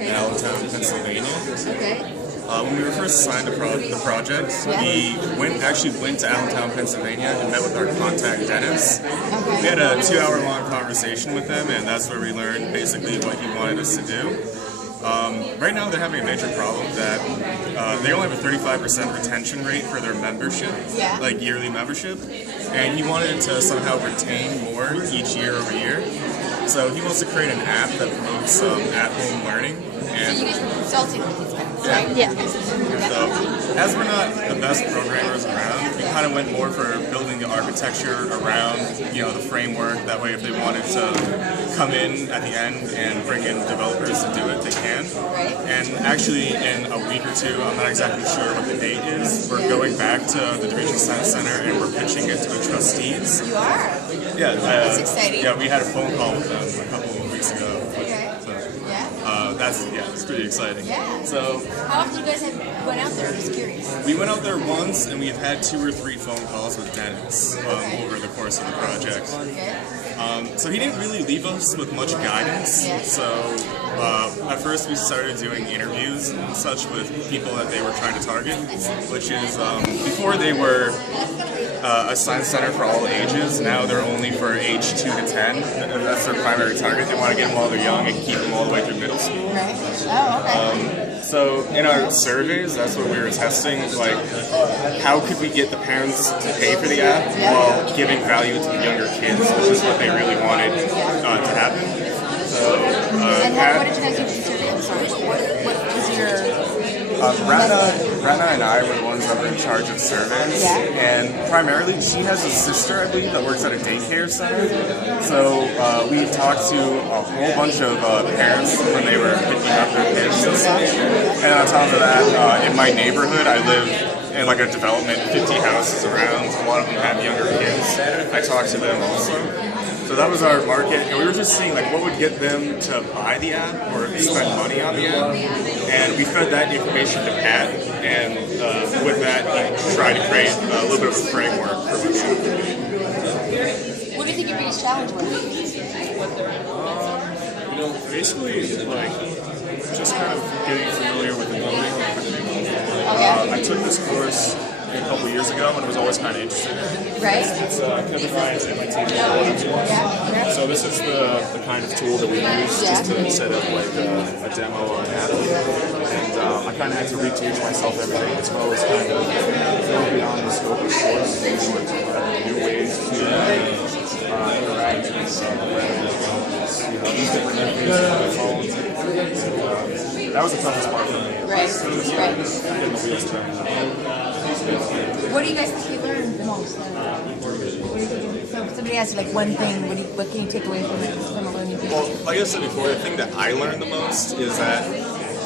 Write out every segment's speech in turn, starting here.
in Allentown, Pennsylvania. Okay. When we were first assigned to the project, we actually went to Allentown, Pennsylvania and met with our contact dentist. We had a 2-hour-long conversation with him, and that's where we learned basically what he wanted us to do. Right now they're having a major problem that they only have a 35% retention rate for their membership, like yearly membership, and he wanted to somehow retain more each year over year. So he wants to create an app that promotes at-home learning. And so you get consulting with these guys, right? Yeah. So, as we're not the best programmers around, we kind of went more for building the architecture around, the framework. That way, if they wanted to come in at the end and bring in developers to do it, they can. Right. And actually, in a week or two, I'm not exactly sure what the date is, we're going back to the Davinci Science Center and we're pitching it to the trustees. You are? Yeah. That's exciting. Yeah, we had a phone call with them a couple of weeks ago. Okay. It's pretty exciting. Yeah. So, how often you guys have went out there? I'm just curious. We went out there once, and we've had 2 or 3 phone calls with dentists over the course of the project. Okay. So he didn't really leave us with much guidance. So at first we started doing interviews and such with people that they were trying to target, which is before they were a science center for all ages. Now they're only for age 2 to 10. That's their primary target. They want to get them while they're young and keep them all the way through middle school. Right. Oh, okay. So in our surveys, that's what we were testing, like how could we get the parents to pay for the app while giving value to the younger kids, which is what they really wanted to happen. So, and what did you guys do for the survey? I'm sorry. What was your... Rana and I were the ones that were in charge of surveys, and primarily she has a sister, I believe, that works at a daycare center. So we talked to a whole bunch of parents when they were picking up their kids and such. And on top of that, in my neighborhood, I live in like a development, 50 houses around. A lot of them have younger kids. I talked to them also. So that was our market, and we were just seeing like what would get them to buy the app or spend money on the app, and we fed that information to Pat, and with that he tried to create a little bit of a framework for what the app would be. What do you think your biggest challenge was? Basically, like just kind of getting familiar with the building. I took this course a couple years ago and was always kind of interested in it. Right. It's Kevin Ryan's MIT. So this is the kind of tool that we use just to set up like a demo or an app. And I kind of had to reteach myself everything as well as kind of go beyond the scope of the course and sort of new ways to interact with these different interfaces on the phone. That was the toughest part for me. Right. Getting the wheels turned. What do you guys think you learned the most? So if somebody asks you like one thing, what can you take away from it from a learning piece? Well, like I said before, the thing that I learned the most is that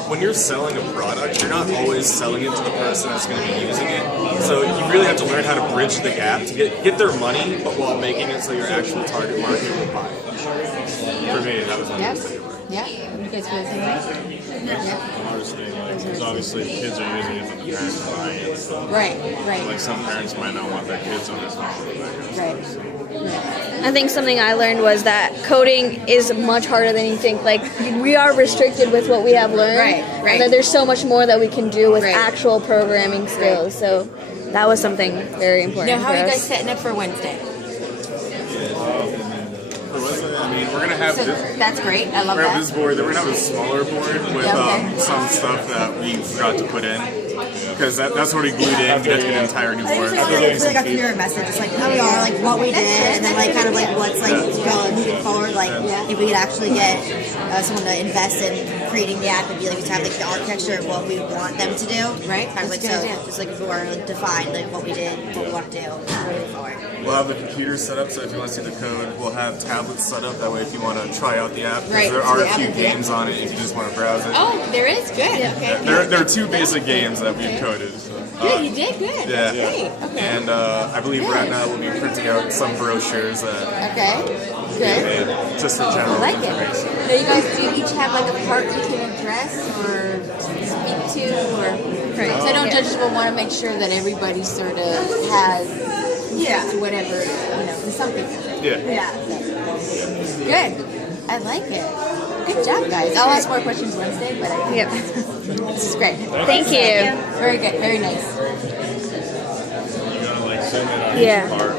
when you're selling a product, you're not always selling it to the person that's going to be using it. So you really have to learn how to bridge the gap to get their money, but while making it so your actual target market will buy it. For me, that was one of the things. Yeah. You guys feel the same way? Yeah. Honestly, because obviously kids are using it, but the parents are buying it. So. Right. Like some parents might not want their kids on this phone. Right. I think something I learned was that coding is much harder than you think. Like, we are restricted with what we have learned. Right. And that there's so much more that we can do with actual programming skills. So that was something very important. Now, how for are you us. guys setting up for Wednesday? I mean, we're gonna have that's great. I love we're gonna that. have this board. Then we're gonna have a smaller board with some stuff that we forgot to put in. Because that's already glued in. We had to get an entire new board. It's like a clear message. It's like who we are, like what we did, and then like kind of like what's like moving forward. Like if we could actually get someone to invest in creating the app and be like to have like the architecture of what we want them to do. Right. Kind of like so, just like if we were like, define like what we did, what we want to do moving forward. We'll have the computer set up, so if you want to see the code, we'll have tablets set up. That way, if you want to try out the app, because there are a few games on it if you just want to browse it. Oh, there is? Good. Okay. There are 2 basic games that we've coded. So, Good, you did good. Yeah. Great. Okay. And I believe right now we'll be printing out some brochures Okay. Good. just for general I like it. information. Now, you guys do each have like a part you can address or speak to, or because I know judges will want to make sure that everybody sort of has whatever something. Yeah. Good. I like it. Good job, guys. I'll ask more questions Wednesday, but I Yep. this is great. Thank you. Very good. Very nice. You gotta like send it on Yeah. each part.